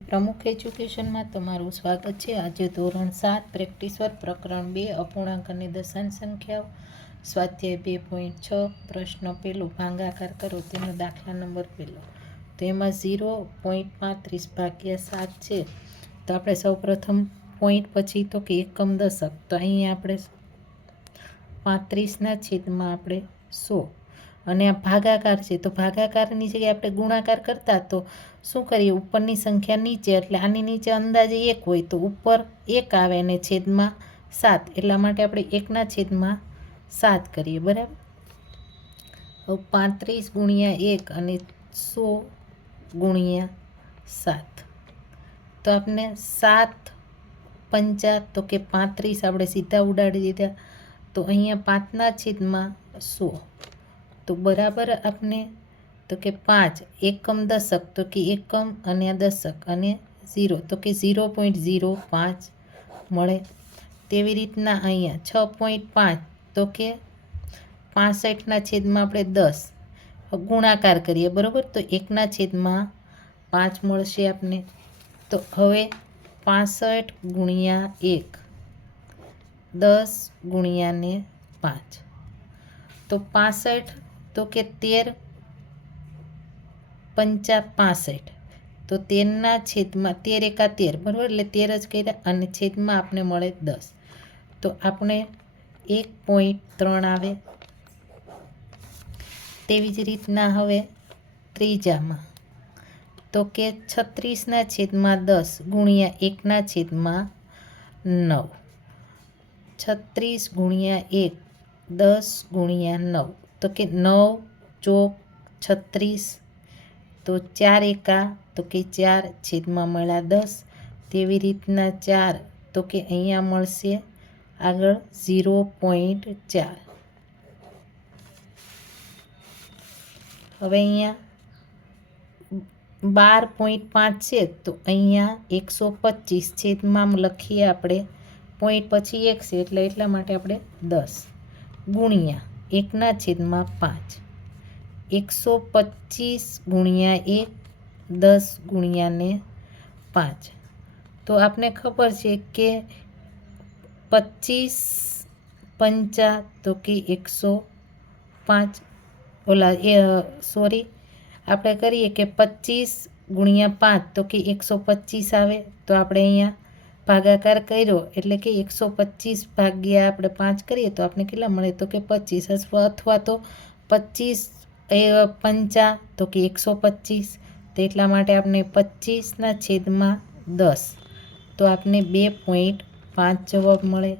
પ્રમુખ એજ્યુકેશનમાં તમારું સ્વાગત છે। આજે ધોરણ 7 પ્રેક્ટિસ વર્ક પ્રકરણ 2 અપૂર્ણાંક અને દશાંશ સંખ્યાઓ સ્વાધ્યાય 2.6 પ્રશ્ન પહેલો ભાગાકાર કરો તેનો દાખલા નંબર પહેલો। તો એમાં 0.35 ભાગ્યા 7 છે। તો આપણે સૌપ્રથમ પોઈન્ટ પછી તો કે એકમ દશક, તો અહીંયા આપણે 35 ના છેદમાં આપણે 100 અને આ ભાગાકાર છે, તો ભાગાકારની જગ્યાએ આપણે ગુણાકાર કરતા તો શું કરીએ, ઉપરની સંખ્યા નીચે, એટલે આની નીચે અંદાજે 1 હોય તો ઉપર 1 આવે અને છેદમાં 7, એટલા માટે આપણે 1 ના છેદમાં 7 કરીએ, બરાબર। હવે 35 ગુણ્યા 1 અને 100 ગુણ્યા 7, તો આપણે 7 પંચા તો કે 35 આપણે સીધા ઉડાડી દીધા, તો અહીંયા 5 ના છેદમાં 100, તો બરાબર આપણે તો કે 5 એકમ દશક, તો કે એકમ અને આ દશક અને 0 તો કે 0.05 મળે। તેવી રીતના અહીંયા 6.5 તો કે 65ના છેદમાં આપણે 10 ગુણાકાર કરીએ, બરાબર, તો 1ના છેદમાં 5 મળશે આપને। તો હવે 65 ગુણ્યા 1 10 ગુણ્યા ને 5, તો 65 તો કે 13 પંચા 65, તો 13ના છેદમાં 13 એકા 13, બરાબર, એટલે 13 જ કર્યા અને છેદમાં આપણે મળે 10, તો આપણે 1.3 આવે। તેવી જ રીતના હવે ત્રીજામાં તો કે 36ના છેદમાં 10 ગુણ્યા 1ના છેદમાં 9, 36 ગુણ્યા 1 10 ગુણ્યા 9, તો કે 9 ચોક 36, તો 4 એકા તો કે 4 છેદમાં મળ્યા 10, તેવી રીતના 4 તો કે અહીંયા મળશે આગળ 0.4। હવે અહીંયા 12.5 છે, તો અહીંયા 125 છેદમાં લખીએ આપણે, પોઈન્ટ પછી 1 છે એટલે એટલા માટે આપણે 10 ગુણ્યા 1ના છેદમાં 5, 125 ગુણ્યા 1 10 ગુણ્યા ને 5, તો આપને ખબર છે કે 25 પંચા તો કે 105, આપણે કરીએ કે 25 ગુણ્યા 5 તો કે 125 આવે, તો આપણે અહીંયા ભાગાકાર કર્યો એટલે કે 125 ભાગ્યા આપણે 5 કરીએ તો આપણે કેટલા મળે, તો કે 25, અથવા તો 25 પંચા તો કે 125, તો એટલા માટે આપણે 25ના છેદમાં 10, તો આપણે 2.5 જવાબ મળે।